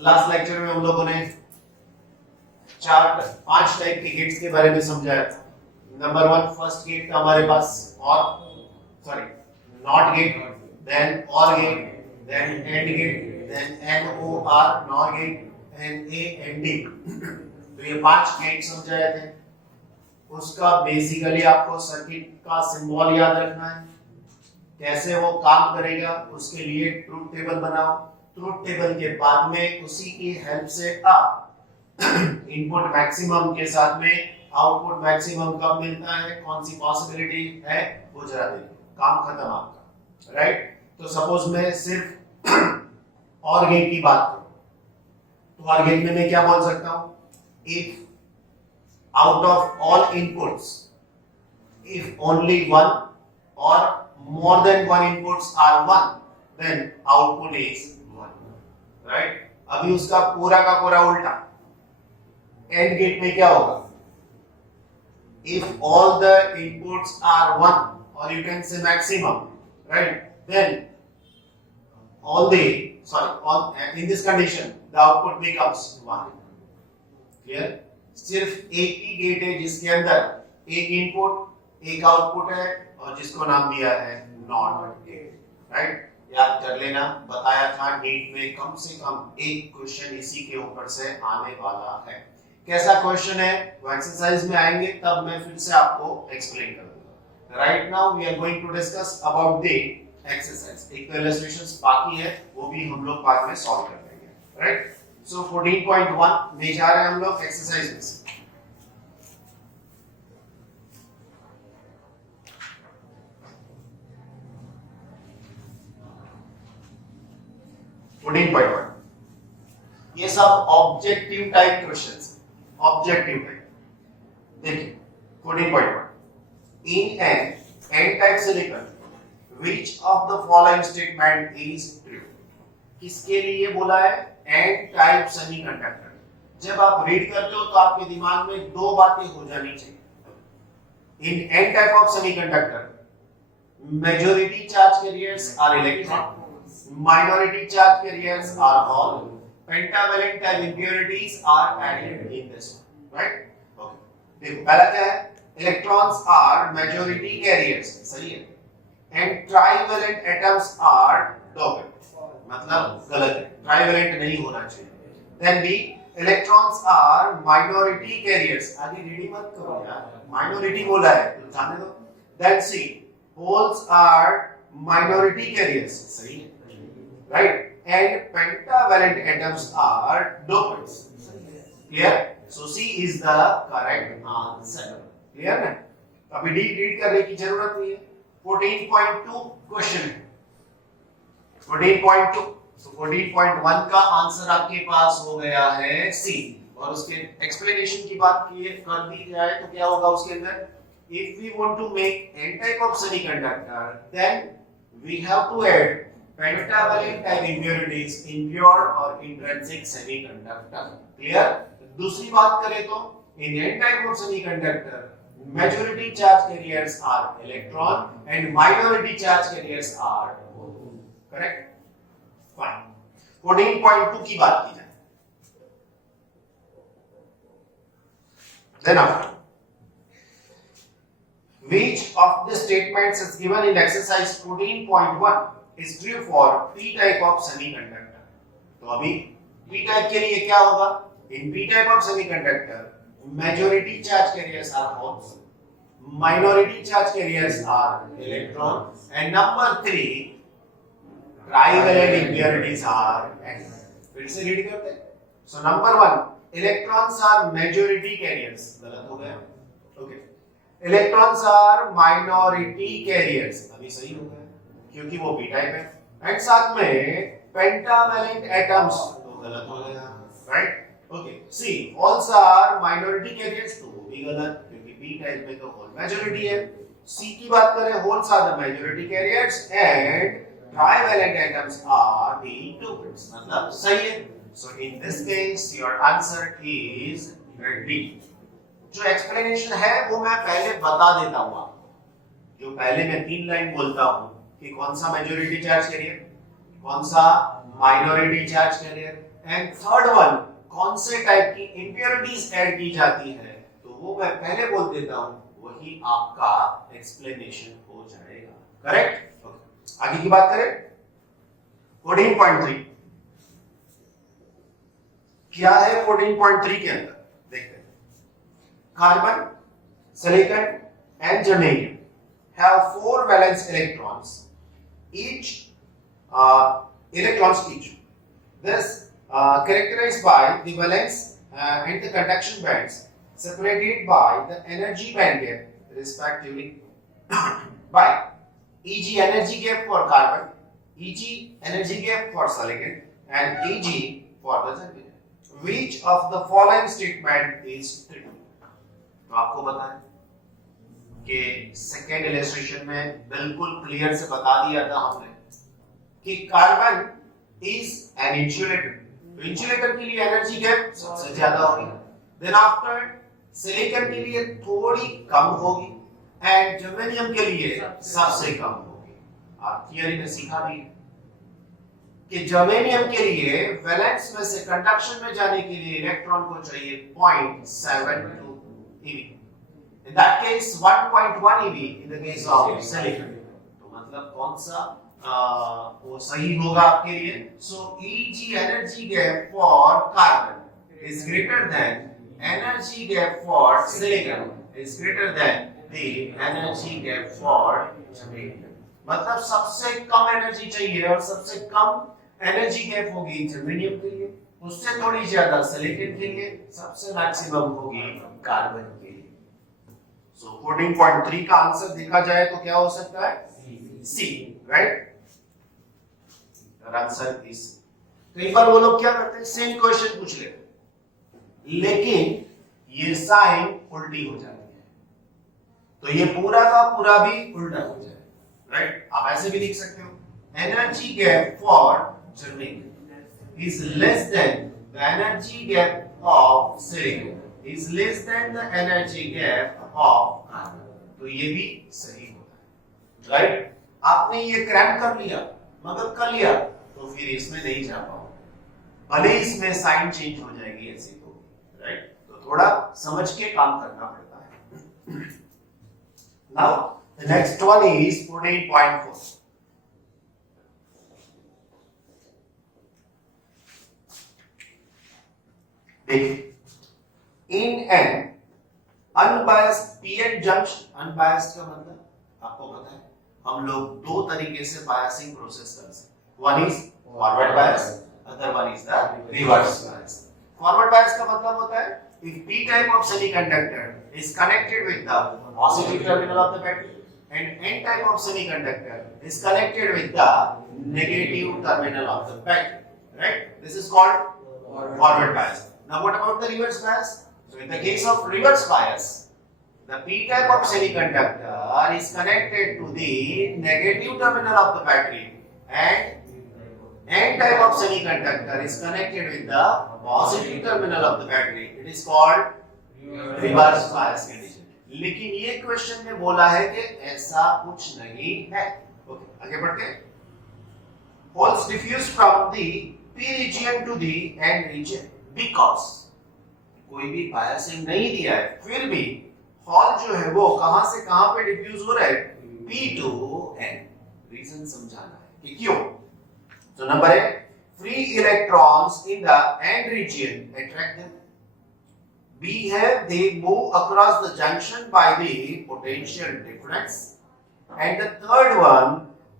Last lecture में हम लोगों ने पांच टाइप के गेट्स के बारे में समझाया था। नंबर 1 फर्स्ट गेट था हमारे पास और not gate, then or gate, then and gate, then NOR nor gate, and AND। तो ये 5 गेट समझाए थे। उसका बेसिकली आपको सर्किट का सिंबल याद रखना है, कैसे वो काम करेगा उसके लिए ट्रुथ टेबल बनाओ। ट्रुथ टेबल के बाद में उसी की हेल्प से आप इनपुट मैक्सिमम के साथ में आउटपुट मैक्सिमम कब मिलता है, कौन सी पॉसिबिलिटी है, वो जरा देखो, काम खत्म आपका। राइट? तो सपोज मैं सिर्फ और गेट की बात करूं तो और गेट में मैं क्या बोल सकता हूं, if out of all inputs, if only one or more than one inputs are 1, then output is 1. Right? अभी उसका पूरा का पूरा उल्टा, एंड गेट में क्या होगा, if all the inputs are 1 or you can say maximum, right, then in this condition the output becomes 1. Clear? सिर्फ एक ही गेट है जिसके अंदर एक इनपुट एक आउटपुट है और जिसको नाम दिया है नॉट गेट। राइट? याद कर लेना, बताया था नीट में कम से कम एक क्वेश्चन इसी के ऊपर से आने वाला है। कैसा क्वेश्चन है वो एक्सरसाइज में आएंगे तब मैं फिर से आपको एक्सप्लेन कर दूंगा। Right now we are going to discuss about the exercise. एक तो इलस्ट्रेशंस बाकी है, वो भी हम लोग बाद में सॉल्व कर लेंगे। राइट? सो 14.1 में जा रहे हैं हम लोग एक्सरसाइज में से। ये सब ऑब्जेक्टिव टाइप क्वेश्चंस हैं। ऑब्जेक्टिव टाइप देखिए 14.1 in N N type silicon which of the following statement is true. किसके लिए बोला है? N type semiconductor. जब आप रीड करते हो तो आपके दिमाग में दो बातें हो जानी चाहिए। In N type of semiconductor majority charge carriers are electron, minority charge carriers are hollow, pentavalent type impurities are added in this one. Right? Okay. देखो पहला क्या है, electrons are majority carriers, सही है, and trivalent atoms are dopant, मतलब गलत है, trivalent नहीं होना चाहिए। Then B, electrons are minority carriers, आगे रीडिंग मत करो यार, minority बोला है तो जाने दो। Then C, holes are minority carriers, सही है, right, and pentavalent atoms are dopants. Clear? So C is the correct answer. Clear ना? अभी रीड करने की जरूरत नहीं है। 14.2 क्वेश्चन है। 14.2 so 14.1 का आंसर आपके पास हो गया है C, और उसके एक्सप्लेनेशन की बात कर दी जाए तो क्या होगा उसके अंदर, if we want to make n type of semiconductor then we have to add pentavalent type impurities, impure और intrinsic semiconductor. Clear? दूसरी बात करें तो in n type of semiconductor majority charge carriers are electron and minority charge carriers are holes. Correct? Fine. 14.2 की बात की जाए। Then after, which of the statements is given in exercise 14.1 is true for p type of semiconductor? तो अभी p type के लिए क्या होगा, in p type of semiconductor majority charge carriers are holes, minority charge carriers are electron, and number 3 trivalent impurities are atoms. फिर से read करते हैं। so number 1 electrons are majority carriers, गलत हो गया। okay, electrons are minority carriers, अभी सही हो गया क्योंकि वो p टाइप है, एंड साथ में पेंटावैलेंट एटम्स तो गलत हो गया। Right? Okay, C holes are minority carriers तो वो भी गलत क्योंकि p टाइप में तो होल मेजॉरिटी है। सी की बात करें, holes are the majority carriers and trivalent atoms are the dopants, मतलब सही है। So in this case your answer is D. जो एक्सप्लेनेशन है वो मैं पहले बता देता हूं आपको, जो पहले मैं 3 लाइन बोलता हूं कि कौन सा मेजॉरिटी चार्ज कैरियर, कौन सा minority charge carrier and third one कौन से टाइप की इंप्योरिटीज ऐड की जाती है, तो वो मैं पहले बोल देता हूं, वही आपका एक्सप्लेनेशन हो जाएगा। करेक्ट? आगे की बात करें 14.3 क्या है। 14.3 के अंदर देखते हैं, carbon, silicon and germanium have 4 valence electrons each, electrons each. Thus, characterized by the valence and the conduction bands separated by the energy band gap respectively by Eg energy gap for carbon, Eg energy gap for silicon, and Eg for the germanium. Which of the following statement is true? तो आपको बताएं कि second illustration में बिल्कुल clear से बता दिया था हमने कि कार्बन इज एन इंसुलेटर, तो इंसुलेटर के लिए एनर्जी गैप सबसे ज्यादा होगी, देन आफ्टर सिलिकॉन के लिए थोड़ी कम होगी, एंड जर्मेनियम के लिए सबसे कम होगी। आप थियरी में सीखा भी कि जर्मेनियम के लिए वैलेंस में से कंडक्शन में जाने के लिए इलेक्ट्रॉन को चाहिए 0.72 eV, in that case 1.1 eV in the case of silicon। तो मतलब कौन सा वो सही होगा आपके लिए? So Eg energy gap for carbon is greater than energy gap for silicon is greater than the energy gap for germanium। मतलब सबसे कम एनर्जी चाहिए और सबसे कम एनर्जी गैप होगी जर्मेनियम के लिए, उससे थोड़ी ज्यादा सिलिकॉन के लिए, सबसे मैक्सिमम होगी कार्बन के लिए। सो 14.3 का आंसर देखा जाए तो क्या हो सकता है? सी, राइट? Answer is. कई बार वो लोग क्या करते हैं, सेम क्वेश्चन पूछ लेते हैं लेकिन ये साइन उल्टी हो जाती है, तो ये पूरा का पूरा भी उल्टा हो जाए, राइट? आप ऐसे भी लिख सकते हो, energy gap for germanium is less than the energy gap of silicon is less than the energy gap of carbon। तो ये भी सही होता है, राइट? आपने ये क्रैम कर लिया, मगर कर लिया तो फिर इसमें नहीं जा पाओगे, भले इसमें साइन चेंज हो जाएगी ऐसी तो, राइट? तो थोड़ा समझ के काम करना पड़ता है। Now the next one is 14.4। in an unbiased p-n junction, unbiased का मतलब आपको पता है, हम लोग दो तरीके से बायसिंग प्रोसेस कर सकते हैं, one is forward bias, other one is the reverse bias। forward bias का मतलब होता है if p type of semiconductor is connected with the positive terminal of the battery and n type of semiconductor is connected with the negative terminal of the battery, right? This is called forward bias। Now what about the reverse bias? So in the case of reverse bias, the p-type of semiconductor is connected to the negative terminal of the battery and n-type of semiconductor is connected with the positive terminal of the battery। It is called reverse bias condition। लेकिन ये question में बोला है कि ऐसा कुछ नहीं है। ओके, आगे बढ़ते हैं। Holes diffuse from the p region to the n region because कोई भी बायसिंग नहीं दिया है, फिर भी हॉल जो है वो कहां से कहां पे डिफ्यूज हो रहा है? p to n। रीजन समझाना है कि क्यों। तो number 1, free electrons in the n region attract them। B है they move across the junction by the potential difference, and the third one,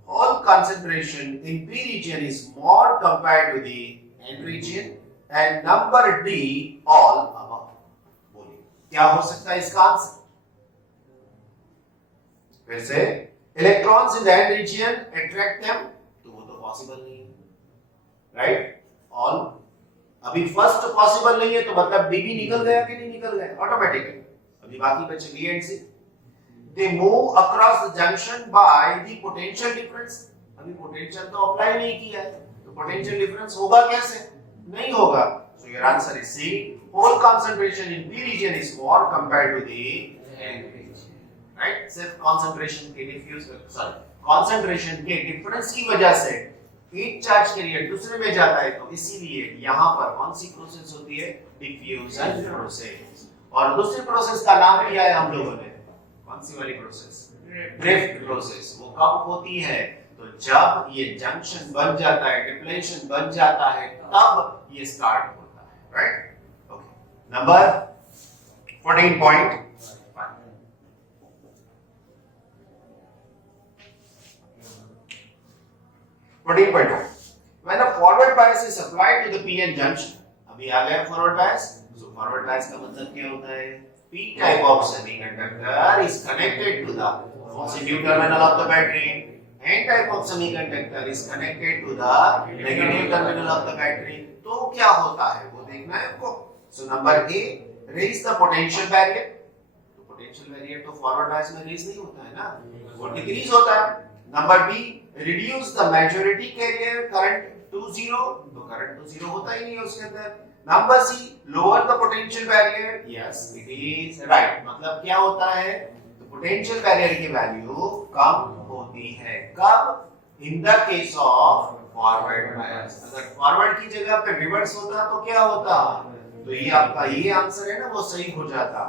hole concentration in p region is more compared to the n region, and number D all above। बोलिए क्या हो सकता है इसका answer? फिर से, electrons in the n region attract them, तो वो तो पॉसिबल नहीं है, राइट? ऑल अभी फर्स्ट पॉसिबल नहीं है तो मतलब डी भी निकल गया कि नहीं निकल गया ऑटोमेटिकली। अभी बाकी बचे B and C. They move across the junction by the potential difference. अभी पोटेंशियल तो अप्लाई नहीं किया है, तो पोटेंशियल डिफरेंस होगा कैसे? नहीं होगा। So your answer is C. Hole concentration in P region is more compared to the N region, right? सिर्फ concentration के diffuse, sorry, concentration के difference की वजह से एक चार्ज कैरियर दूसरे में जाता है, तो इसीलिए यहाँ पर कौन सी प्रोसेस होती है? Diffusion process. और दूसरी प्रोसेस का नाम लिया है हम लोगों ने, कौन सी वाली प्रोसेस? Drift process. वो कब होती है? तो जब ये जंक्शन बन जाता है, डिप्लेशन बन जाता है, तब ये स्टार्ट होता है, right? Okay, number 14.5 14.1 when a forward bias is applied to the PN junction, अभी आ गया forward bias। so forward bias का मतलब क्या होता है? P type of semiconductor is connected to the positive terminal of the battery. N type of semiconductor is connected to the negative terminal of the battery. तो क्या होता है वो देखना है आपको। so number A, raise the potential barrier। तो potential barrier तो forward bias में raise नहीं होता है ना, वो decrease होता है। Number B, reduce the majority carrier current to zero। तो current to zero होता ही नहीं है उसके अंदर। Number C, lower the potential barrier। yes it is right। मतलब क्या होता है? तो potential barrier की वैल्यू कम होती है कब? in the case of forward bias। अगर forward की जगह पे reverse होता तो क्या होता? तो ये आपका ये आंसर है ना, वो सही हो जाता।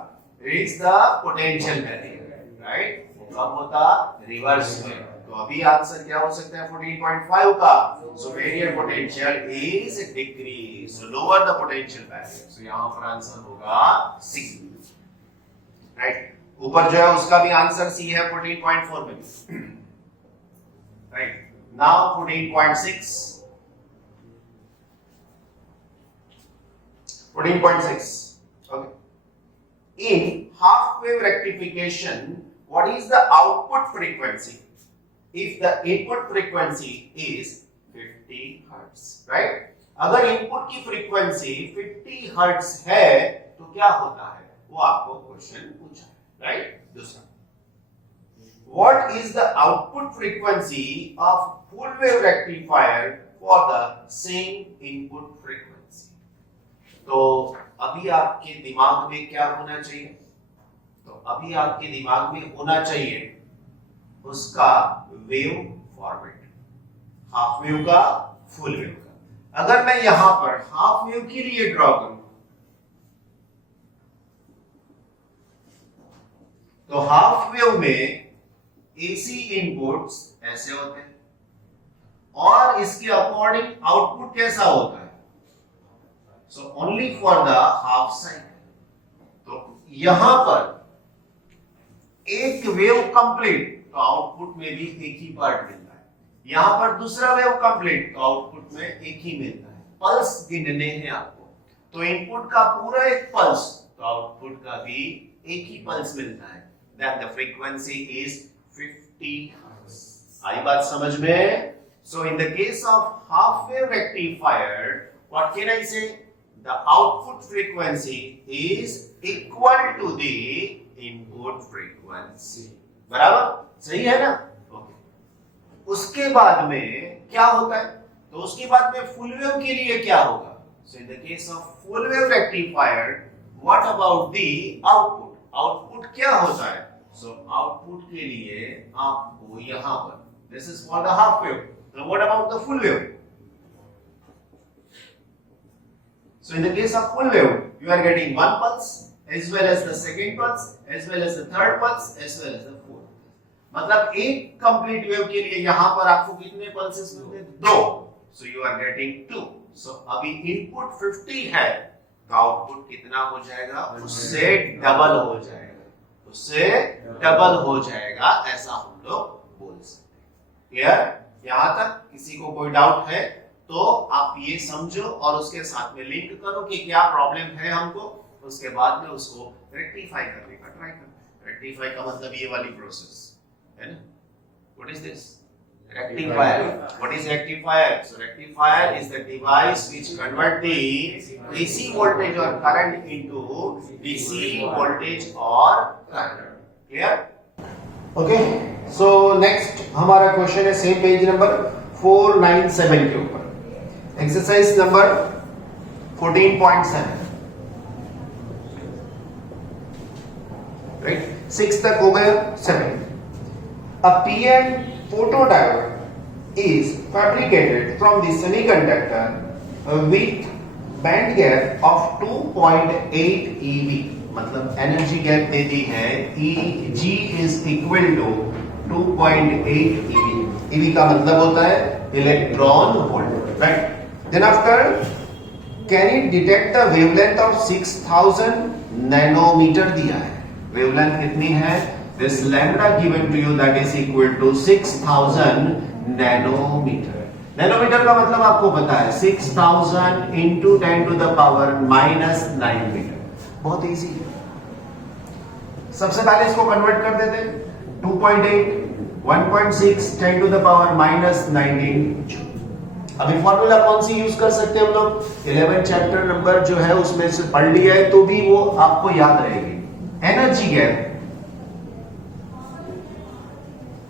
raise the potential barrier, right? कब होता? रिवर्स में। तो अभी आंसर क्या हो सकता है 14.5 का? सो barrier potential is decrease, so lower the potential barrier। so यहां पर आंसर होगा C, राइट? ऊपर जो है उसका भी आंसर C है 14.4 में, right? Now 14.6 14.6 okay, in half wave rectification what is the output frequency if the input frequency is 50 hertz, right? अगर इनपुट की फ्रीक्वेंसी 50 हर्ट्ज है तो क्या होता है? वो आपको क्वेश्चन पूछा है, राइट? दूसरा, what is the output frequency of full wave rectifier for the same input frequency? तो अभी आपके दिमाग में क्या होना चाहिए? तो अभी आपके दिमाग में होना चाहिए उसका वेव फॉर्मेट, हाफ वेव का, फुल वेव का। अगर मैं यहां पर हाफ वेव के लिए ड्रॉ करूं तो हाफ वेव में एसी इनपुट्स ऐसे होते हैं और इसके अकॉर्डिंग आउटपुट कैसा होता है? So only for the half cycle. तो यहां पर एक वेव कंप्लीट तो आउटपुट में भी एक ही पार्ट मिलता है, यहां पर दूसरा वेव कंप्लीट तो आउटपुट में एक ही मिलता है। पल्स गिनने हैं आपको, तो इनपुट का पूरा एक पल्स तो आउटपुट का भी एक ही पल्स मिलता है। Then the frequency is 50 hertz. आई बात समझ में? So in the case of half wave rectifier what can I say? The output frequency is equal to the input frequency. बराबर? सही है ना? ओके। उसके बाद में क्या होता है? तो उसके बाद में फुल वेव के लिए क्या होगा? So in the case of full wave rectifier what about the output? Output क्या होता है? सो आउटपुट के लिए आपको यहां पर this is for the half wave, तो what about the full wave? So in the case of full wave you are getting one pulse as well as the second pulse as well as the third pulse as well as the fourth। मतलब एक complete wave के लिए यहां पर आपको कितने pulses मिलते हैं? 2। So you are getting 2। So अभी इनपुट 50 है तो आउटपुट कितना हो जाएगा? उससे डबल हो जाएगा, उससे डबल हो जाएगा, ऐसा हम लोग बोल सकते हैं। क्लियर? यहां तक किसी को कोई डाउट है तो आप ये समझो और उसके साथ में लिंक करो कि क्या प्रॉब्लम है हमको, उसके बाद में उसको रेक्टिफाई करने का ट्राई करना। रेक्टिफाई का मतलब ये वाली प्रोसेस है ना। What is this? Rectifier. What is rectifier? So rectifier is the device which convert the AC voltage और करंट इनटू DC वोल्टेज और current. Clear? Okay, so next हमारा क्वेश्चन है सेम पेज नंबर 497 के ऊपर, exercise number 14.7, right? 6 तक हो गया, 7। A PN photodiode is fabricated from the semiconductor with band gap of 2.8 eV, मतलब एनर्जी गैप दे दी है Eg is equal to 2.8 eV. eV का मतलब होता है electron volt, right? Then after can it detect the wavelength of 6000 nanometre दिया है. Wavelength कितनी है? This lambda given to you that is equal to 6000 nanometre. Nanometre का मतलब आपको पता है 6000 into 10 to the power -9 metre. बहुत इजी है. सबसे पहले इसको कन्वर्ट कर देते हैं. 2.8 1.6 10 टू द पावर -19. अभी फॉर्मूला कौन सी यूज कर सकते हैं हम लोग? 11 चैप्टर नंबर जो है उसमें से पढ़ लिया है तो भी वो आपको याद रहेगी. Energy gap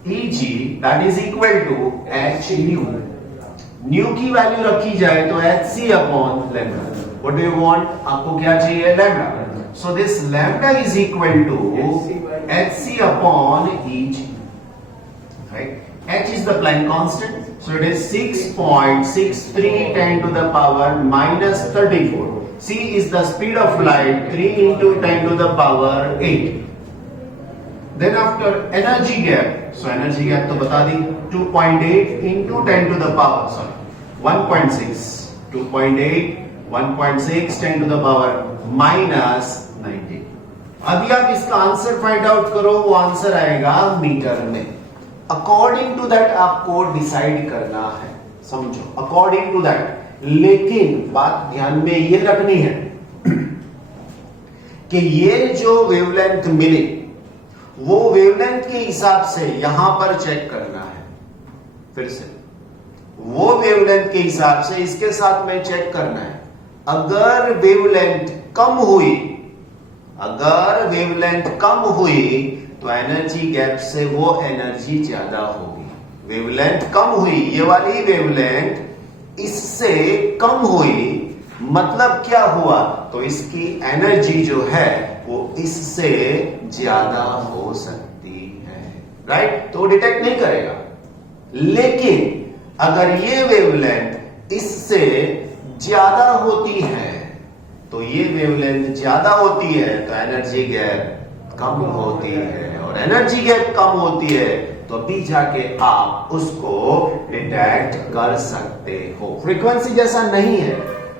Eg that is equal to h nu. Nu की वैल्यू रखी जाए तो hc upon lambda. What do you want? आपको क्या चाहिए? Lambda. So this lambda is equal to hc upon Eg, right? h is the Planck constant, so it is 6.63 10 to the power -34. c is the speed of light, 3 into 10 to the power 8. Then after energy gap, so energy gap तो बता दी 2.8 into 10 to the power, sorry 1.6, 2.8 1.6 10 to the power -19. अभी आप इसका answer find out करो, वो answer आएगा metre में. According to that आपको डिसाइड करना है, समझो, अकॉर्डिंग टू दैट. लेकिन बात ध्यान में ये रखनी है कि ये जो वेवलेंथ मिली वो वेवलेंथ के हिसाब से यहां पर चेक करना है. फिर से वो वेवलेंथ के हिसाब से इसके साथ में चेक करना है. अगर वेवलेंथ कम हुई, अगर वेवलेंथ कम हुई तो एनर्जी गैप से वो एनर्जी ज्यादा होगी. वेवलेंथ कम हुई, ये वाली वेवलेंथ इससे कम हुई, मतलब क्या हुआ? तो इसकी एनर्जी जो है वो इससे ज्यादा हो सकती है, राइट? तो डिटेक्ट नहीं करेगा. लेकिन अगर ये वेवलेंथ इससे ज्यादा होती है, तो ये वेवलेंथ ज्यादा होती है तो एनर्जी गैप कम होती है, और एनर्जी गैप कम होती है तो अभी जाके आप उसको डिटेक्ट कर सकते हो. फ्रीक्वेंसी जैसा नहीं है.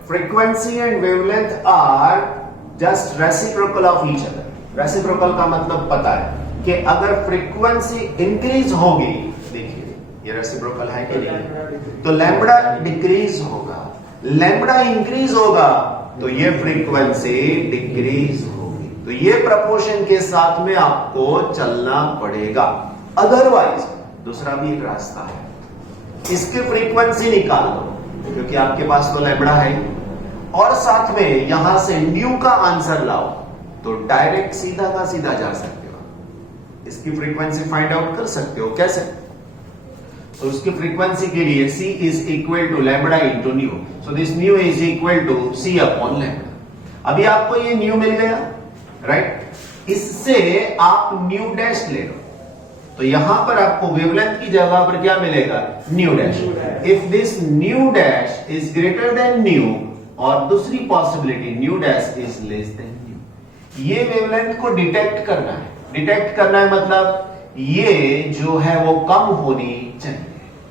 Frequency and wavelength are just reciprocal of each other. Reciprocal का मतलब पता है कि अगर फ्रीक्वेंसी इंक्रीज होगी, देखिए ये रेसिप्रोकल है कि नहीं, तो लैम्बडा डिक्रीज होगा. लैम्बडा इंक्रीज होगा तो ये फ्रीक्वेंसी डिक्रीज होगी. तो ये प्रपोर्शन के साथ में आपको चलना पड़ेगा. अदरवाइज दूसरा भी एक रास्ता है, इसकी फ्रीक्वेंसी निकाल दो क्योंकि आपके पास तो लैम्बडा है, और साथ में यहां से न्यू का आंसर लाओ तो डायरेक्ट सीधा का सीधा जा सकते हो. इसकी फ्रीक्वेंसी फाइंड आउट कर सकते हो. कैसे? तो उसकी फ्रीक्वेंसी के लिए c is equal to lambda into nu. So this nu is equal to c upon lambda. अभी आपको ये न्यू मिल गया, राइट? इससे आप न्यू डैश ले लो तो यहां पर आपको वेवलेंथ की जगह पर क्या मिलेगा? New dash. If this new dash is greater than new, और दूसरी possibility new dash is less than new. ये वेवलेंथ को डिटेक्ट करना है. डिटेक्ट करना है मतलब ये जो है वो कम होनी चाहिए.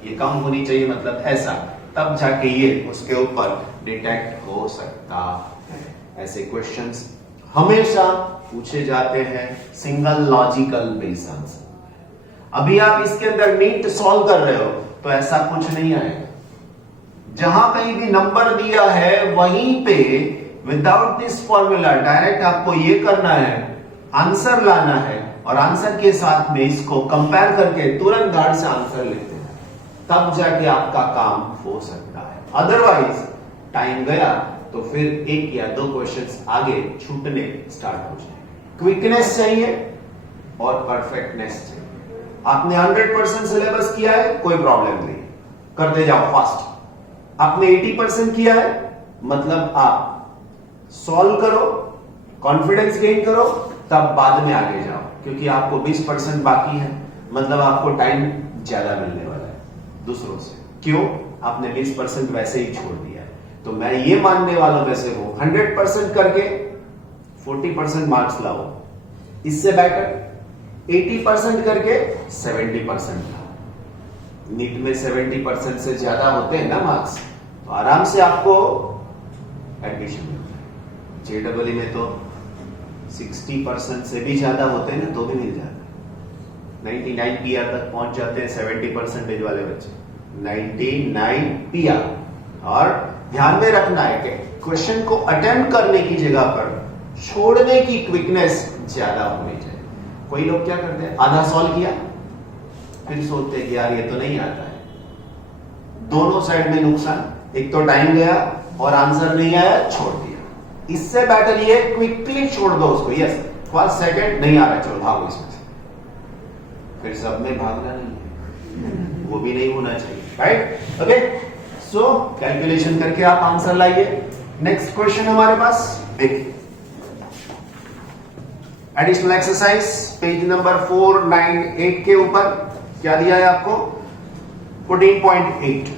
ये कम होनी चाहिए मतलब ऐसा, तब जाके ये उसके ऊपर डिटेक्ट हो सकता है. ऐसे क्वेश्चंस हमेशा पूछे जाते हैं सिंगल लॉजिकल बेस आंसर. अभी आप इसके अंदर नीट सॉल्व कर रहे हो तो ऐसा कुछ नहीं आएगा. जहां कहीं भी नंबर दिया है वहीं पे विदाउट दिस फॉर्मूला डायरेक्ट आपको ये करना है, आंसर लाना है, और आंसर के साथ में इसको कंपेयर करके तुरंत गार्ड से आंसर लेते हैं, तब जाके आपका काम हो सकता है. अदरवाइज टाइम गया तो फिर एक या दो क्वेश्चंस आगे छूटने स्टार्ट हो जाए. क्विकनेस चाहिए और परफेक्टनेस चाहिए. आपने 100% सिलेबस किया है, कोई प्रॉब्लम नहीं, करते जाओ फास्ट. आपने 80% किया है, मतलब आप सॉल्व करो, कॉन्फिडेंस गेन करो, तब बाद में आगे जाओ, क्योंकि आपको 20% बाकी है, मतलब आपको टाइम ज्यादा मिलने वाला है दूसरों से. क्यों? आपने 20% वैसे ही छोड़ दिया है। तो मैं ये मानने वालों में से हूं 100% करके 40% मार्क्स लाओ, इससे बेटर 80% करके 70% लाओ। नीट में 70% से ज्यादा होते हैं ना मार्क्स, तो आराम से आपको एडमिशन मिलता है। जेडब्ल्यू में तो 60% से भी ज्यादा होते हैं ना, तो भी मिल जाता है। 99 पीआर तक पहुंच जाते हैं 70% वाले बच्चे, 99 पीआर। और ध्यान में रखना है कि क्वेश्चन को अटेम्प्ट करने की जगह पर छोड़ने की क्विकनेस ज्यादा होनी चाहिए। कोई लोग क्या करते हैं, आधा सॉल्व किया फिर सोचते हैं कि यार ये तो नहीं आता है। दोनों साइड में नुकसान, एक तो टाइम गया और आंसर नहीं आया, छोड़ दिया। इससे बेटर ये क्विकली छोड़ दो उसको। यस, फर्स्ट सेकंड नहीं आ रहा, चलो भागो इसमें से। फिर सब में भागना नहीं है, वो भी नहीं होना चाहिए, राइट? ओके, सो कैलकुलेशन करके आप आंसर लाइए। नेक्स्ट क्वेश्चन हमारे पास देखिए, एडिशनल एक्सरसाइज पेज नंबर 498 के ऊपर क्या दिया है आपको? 14.8।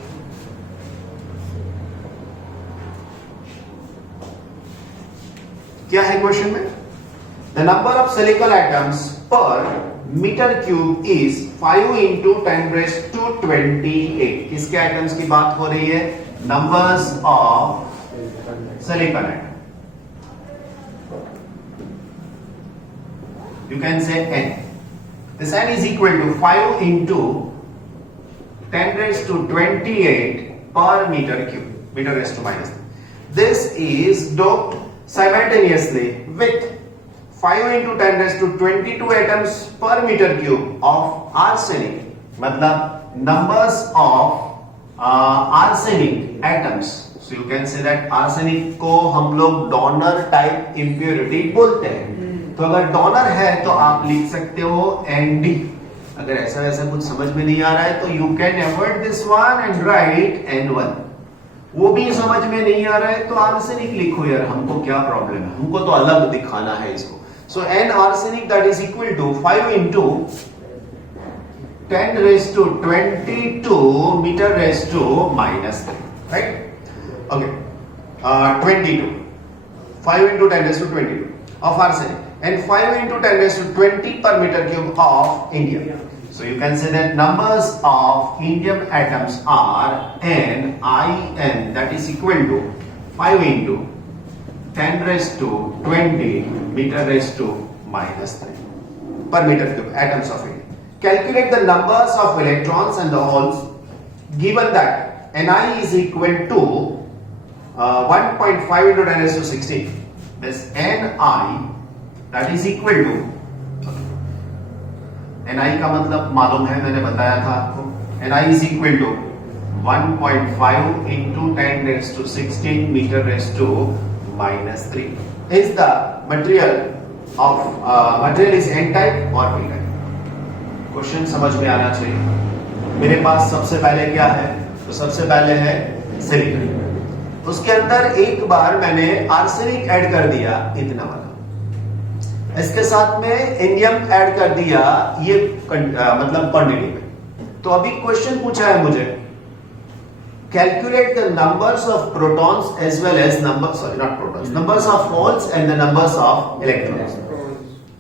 क्या है क्वेश्चन में? The number of silicon atoms per metre cube is 5 into 10⁻²⁰। किसके एटम्स की बात हो रही है? Numbers of silicon atom. You can say n. This n is equal to 5 into 10⁻28 per meter cube, meter raised to minus. This is doped simultaneously with 5 into 10⁻22 atoms per meter cube of arsenic. मतलब numbers of arsenic atoms. So you can say that arsenic को हम लोग donor type impurity बोलते हैं। तो अगर Donner है तो आप लिख सकते हो ND। अगर ऐसा वैसा कुछ समझ में नहीं आ रहा है तो you can avoid this one and right N1। वो भी समझ में नहीं आ रहा है तो आर्सेनिक लिखो यार, हमको क्या प्रॉब्लम है, हमको तो अलग दिखाना है इसको। So N arsenic that is equal to 5 into 10⁻22 meter raised to minus 3, right? Okay, 22, 5 into 10⁻22 of arsenic and 5 into 10⁻20 per meter cube of indium. So you can say that numbers of indium atoms are NiN, that is equal to 5 into 10⁻20 meter raised to minus 3 per meter cube atoms of indium. Calculate the numbers of electrons and the holes given that Ni is equal to 1.5 into 10⁻16. This Ni that is equal to, Ni का मतलब मालूम है, मैंने बताया था आपको। Ni is equal to 1.5 into 10⁻16 meter raised to minus 3 is the material of material is N type or P type। Question समझ में आना चाहिए। मेरे पास सबसे पहले क्या है? तो सबसे पहले है सिलिकॉन। उसके अंदर एक बार मैंने आर्सेनिक ऐड कर दिया, इतना वाला। इसके साथ में इंडियम ऐड कर दिया, ये मतलब क्वांटिटी में। तो अभी क्वेश्चन पूछा है मुझे, calculate the numbers of protons as well as numbers of holes and the numbers of electrons.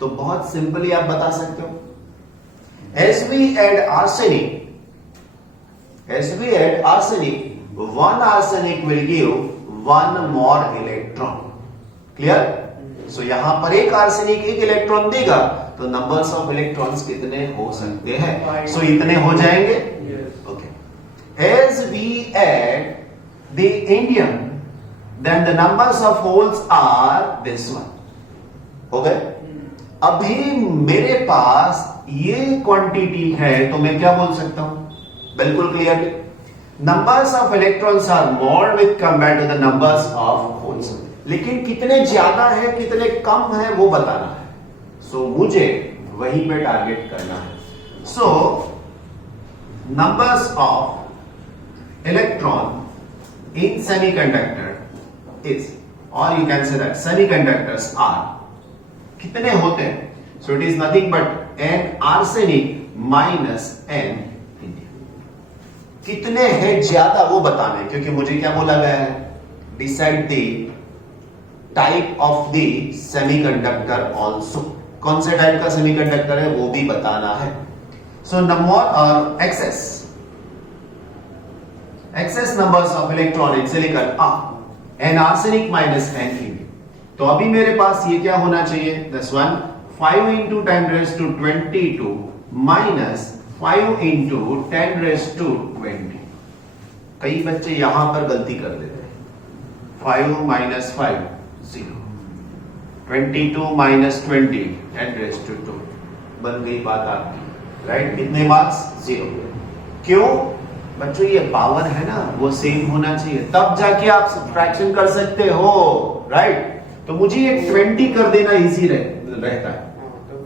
तो बहुत सिंपली आप बता सकते हो, as we add arsenic, one arsenic will give one more electron. Clear? So यहां पर एक आर्सेनिक एक इलेक्ट्रॉन देगा, तो नंबर्स ऑफ इलेक्ट्रॉन्स कितने हो सकते हैं? सो इतने हो जाएंगे। Okay, as we add the indium then the numbers of holes are this one. हो गए? अभी मेरे पास ये क्वांटिटी है, तो मैं क्या बोल सकता हूं? बिल्कुल clearly, numbers of electrons are more with compared to the numbers of holes। लेकिन कितने ज्यादा है कितने कम है वो बताना है। सो मुझे वहीं पे टारगेट करना है। सो numbers of electron in semiconductor is, or you can say that semiconductors are, कितने होते हैं? So it is nothing but N arsenic minus N indium। कितने हैं ज्यादा वो बताना है, क्योंकि मुझे क्या बोला गया है, decide the type of the semiconductor also, कौन से टाइप का सेमीकंडक्टर है वो भी बताना है. सो नंबर और excess numbers of electron in silicon are n arsenic minus n helium. तो अभी मेरे पास ये क्या होना चाहिए, this one 5 into 10 raised to 22 minus 5 into 10 raised to 20. कई बच्चे यहां पर गलती कर देते हैं, 5 minus 5 0, 22 minus 20 10 raised to 2, बन गई बात आपकी, राइट. कितने मार्क्स, 0. क्यों बच्चों, ये पावर है ना वो सेम होना चाहिए, तब जाके आप सब्ट्रैक्शन कर सकते हो, राइट. तो मुझे ये 20 कर देना इजी रहता है,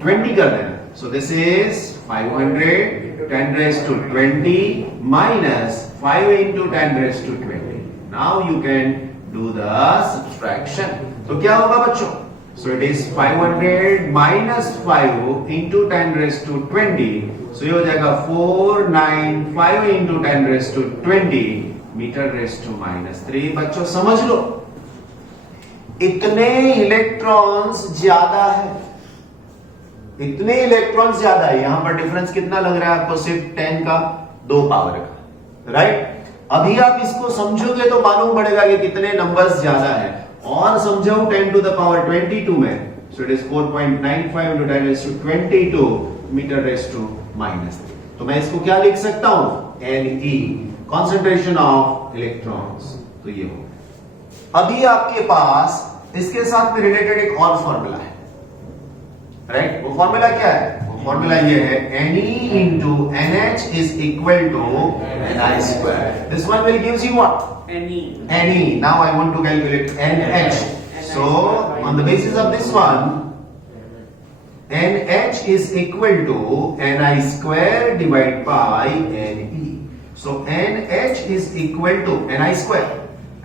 20 कर देना. So this is 500 10 raised to 20 minus 5 into 10 raised to 20. Now you can do the subtraction. तो क्या होगा बच्चों, so it is 500 minus 5 into 10 raised to 20. So ये हो जाएगा 495 into 10 raised to 20 metre raised to -3. बच्चों समझ लो, इतने इलेक्ट्रॉन्स ज्यादा है, इतने इलेक्ट्रॉन्स ज्यादा है. यहां पर डिफरेंस कितना लग रहा है आपको, सिर्फ 10 का 2 पावर का, राइट. अभी आप इसको समझोगे तो मालूम पड़ेगा कि कितने नंबर्स ज्यादा है. और समझाओ 10 to the power 22 में, so it is 4.95 into 10 raised to 22 metre raised to -3. तो मैं इसको क्या लिख सकता हूं, Ne, concentration of electrons. तो ये हो. अभी आपके पास इसके साथ में रिलेटेड एक और फॉर्मूला है, राइट. वो फॉर्मूला क्या है, वो फॉर्मूला ये है, Ne into NH is equal to Ni square. This one will gives you what, Ne. Now I want to calculate NH. So on the basis of this one, NH is equal to Ni square divided by Ne. So NH is equal to Ni square.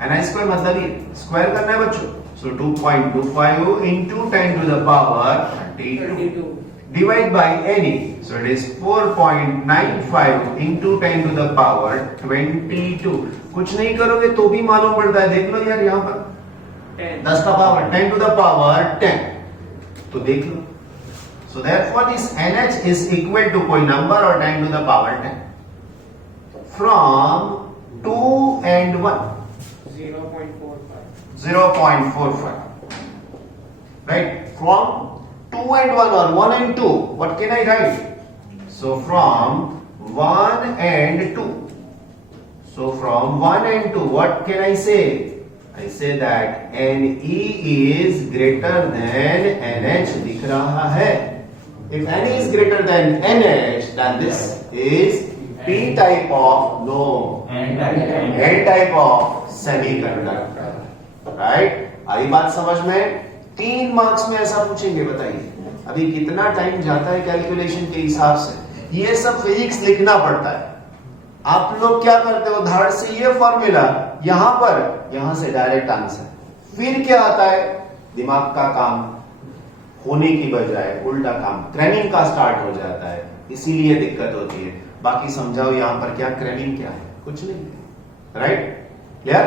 Ni square मतलब ये square करना है बच्चों. So 2.25 into 10 to the power 32 divided by Ne. So it is 4.95 into 10 to the power 22. कुछ नहीं करोगे तो भी मालूम पड़ता है, देख लो यार यहां पर 10 का पावर 10 to the power 10, तो देख लो. So therefore this NH is equal to कोई नंबर और 10 to the power 10 from 2 and 1, 0.45, right. From 2 and 1 or 1 and 2, what can I write? So from 1 and 2, so from 1 and 2 what can I say? I say that Ne is greater than NH. दिख रहा है, if Ne is greater than NH then this is P type of, no, N type of semiconductor, right. आई बात समझ में. 3 marks में ऐसा पूछेंगे, बताइए अभी कितना टाइम जाता है कैलकुलेशन के हिसाब से. ये सब फिजिक्स लिखना पड़ता है. आप लोग क्या करते हो, धाड़ से ये फॉर्मूला यहां पर, यहां से डायरेक्ट आंसर, फिर क्या आता है, दिमाग का काम होने की बजाय उल्टा काम क्रैमिंग का स्टार्ट हो जाता है, इसीलिए दिक्कत होती है. बाकी समझाओ यहां पर क्या क्रैमिंग क्या है, कुछ नहीं, राइट. क्लियर.